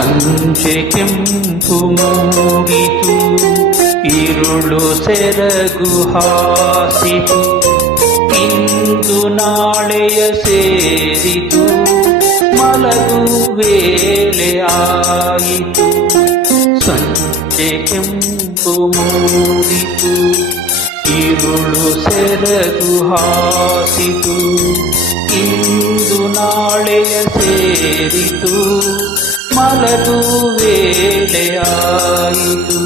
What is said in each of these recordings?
ಸಂಜೆ ಕೆಂಪು ಮೂಡಿತು, ಇರುಳು ಸೆರಗು ಹಾಸಿತು, ಇಂದು ನಾಳೆಯ ಸೇರಿತು, ಮಲಗು ವೇಳೆ ಆಯಿತು. ಸಂಜೆ ಕೆಂಪು ಮೂಡಿತು, ಇರುಳು ಸೆರಗು ಹಾಸಿತು, ಇಂದು ನಾಳೆಯ ಸೇರಿತು, ಮಲಗು ವೇಳೆ ಆಯಿತು.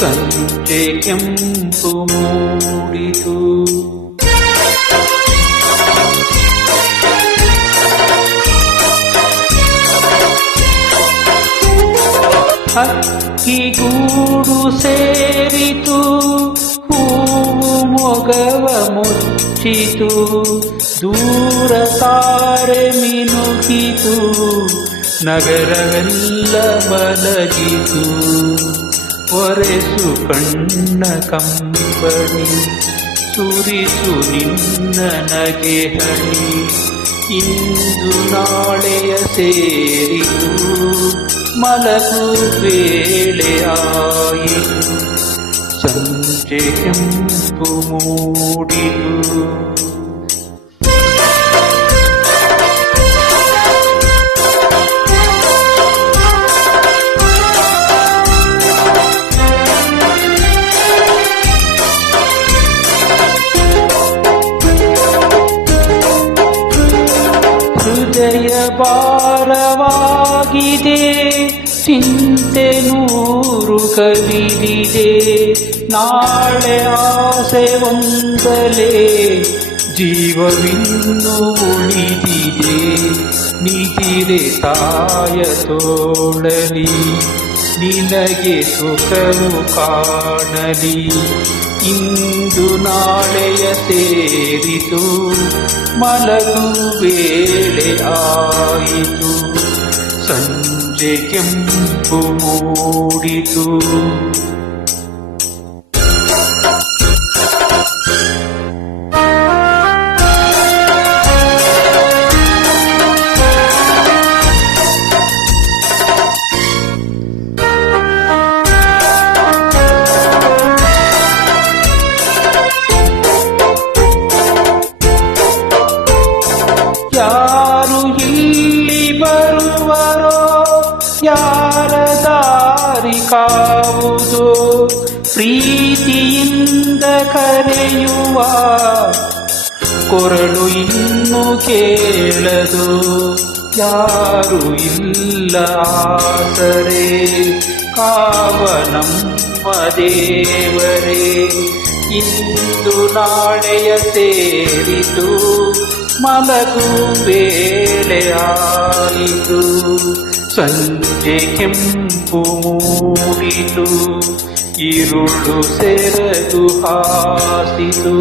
ಸಂಜೆ ಕೆಂಪು ಮೂಡಿತು. ಹಕ್ಕಿಗೂಡು ಸೇರಿತು, ಹೂವು ಮೊಗವ ಮುಚ್ಚಿತು, ದೂರ ತಾರೆ ಮಿನುಕಿತು, ನಗರವೆಲ್ಲ ಮಲಗಿತು. ಒರೆಸು ಕಣ್ಣ ಕಂಬಳಿ, ಸುರಿಸು ನಿನ್ನ ನಗೆ ಹಣಿ, ಇಂದು ನಾಳೆಯ ಸೇರಿತು, ಮಲಗು ವೇಳೆ ಆಯಿತು. ಸಂಜೆ ಕೆಂಪು ಮೂಡಿತು. ಹೃದಯ ಭಾರವಾಗಿದೆ, ಚಿಂತೆ ನೂರು ಕವಿದಿದೆ, ನಾಳೆ ಆಸೆ ಒಂದಲೇ ಜೀವವಿನ್ನು ಉಳಿದಿದೆ. ನಿಧಿರೆ ತಾಯ ತೋಳಲಿ, ನಿನಗೆ ಸುಖವು ಕಾಣಲಿ, ಇಂದು ನಾಳೆಯ ಸೇರಿತು, ಮಲಗು ವೇಳೆ ಆಯಿತು. ಸಂಜೆ ಕೆಂಪು ಮೂಡಿತು. ಯಾರು ಇಲ್ಲಿ ಬರುವರೋ, ಯಾರ ದಾರಿ ಕಾವುದು, ಪ್ರೀತಿಯಿಂದ ಕರೆಯುವ ಕೊರಳು ಇನ್ನು ಕೇಳದು. ಯಾರು ಇಲ್ಲ ಆಸರೆ, ಕಾವ ನಮ್ಮ ದೇವರೇ, ಇಂದು ನಾಳೆಯ ಸೇರಿತು, ಮಲಗು ವೇಳೆ ಆಯಿತು. ಸಂಜೆ ಕೆಂಪು ಮೂಡಿತು, ಇರುಳು ಸೆರಗು ಹಾಸಿತು.